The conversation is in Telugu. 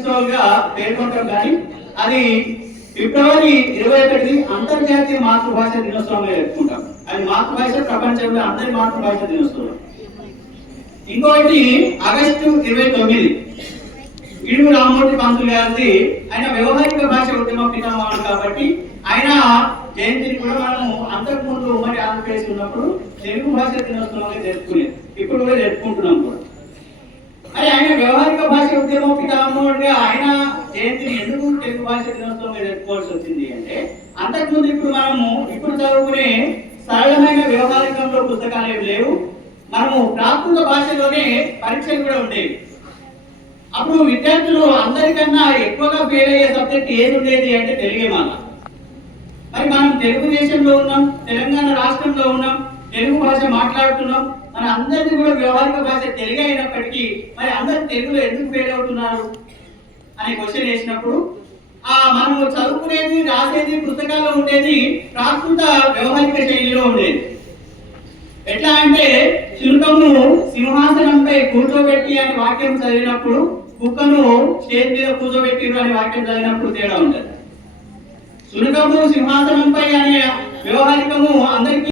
దినోత్సవాలుగా పేర్కొంటాం, కానీ అది ఫిబ్రవరి 21 అంతర్జాతీయ మాతృభాష దినోత్సవంగా జరుపుకుంటాం. అది మాతృభాష ప్రపంచంలో అందరి మాతృభాష దినోత్సవం. ఇంకొకటి ఆగస్టు 29 ఇడుగు రామ్మూర్తి పంతులు గారిది. ఆయన వ్యవహారిక భాష ఉద్యమ పితామహుడు కాబట్టి ఆయన జయంతిని కూడా మనము అంతకుముందు ఉమ్మడి ఆంధ్రప్రదేశ్ ఉన్నప్పుడు తెలుగు భాష దినోత్సవంగా జరుపుకునేది, ఇప్పుడు కూడా జరుపుకుంటున్నాం కూడా. మరి ఆయన వ్యవహారిక భాష ఉద్యమ పితామహుడిగా ఆయన జయంతిని ఎందుకు తెలుగు భాష దినోత్సవంగా జరుపుకోవాల్సి వచ్చింది అంటే, అంతకుముందు ఇప్పుడు చదువుకునే సరళమైన వ్యవహారికంలో పుస్తకాలు ఏమి లేవు. మనము ప్రాకృత భాషలోనే పరీక్షలు కూడా ఉండేవి. అప్పుడు విద్యార్థులు అందరికన్నా ఎక్కువగా ఫెయిల్ అయ్యే సబ్జెక్ట్ ఏది ఉండేది అంటే తెలుగే. మరి మనం తెలుగుదేశంలో ఉన్నాం, తెలంగాణ రాష్ట్రంలో ఉన్నాం, తెలుగు భాష మాట్లాడుతున్నాం. మన అందరిది కూడా వ్యవహారిక భాష తెలుగు అయినప్పటికీ మరి అందరు తెలుగులో ఎందుకు ఫెయిల్ అవుతున్నారు అనే క్వశ్చన్ వేసినప్పుడు, మనము చదువుకునేది రాసేది పుస్తకాల్లో ఉండేది ప్రాకృత వ్యవహారిక శైలిలో ఉండేది. ఎట్లా అంటే శునకము సింహాసనంపై కూర్చోబెట్టి అనే వాక్యం చదివినప్పుడు, కుక్కను స్టేజ్ మీద కూర్చోబెట్టిరు అనే వాక్యం చదివినప్పుడు తేడా ఉంటుంది. శునకము సింహాసనంపై అనే వ్యవహారికము అందరికీ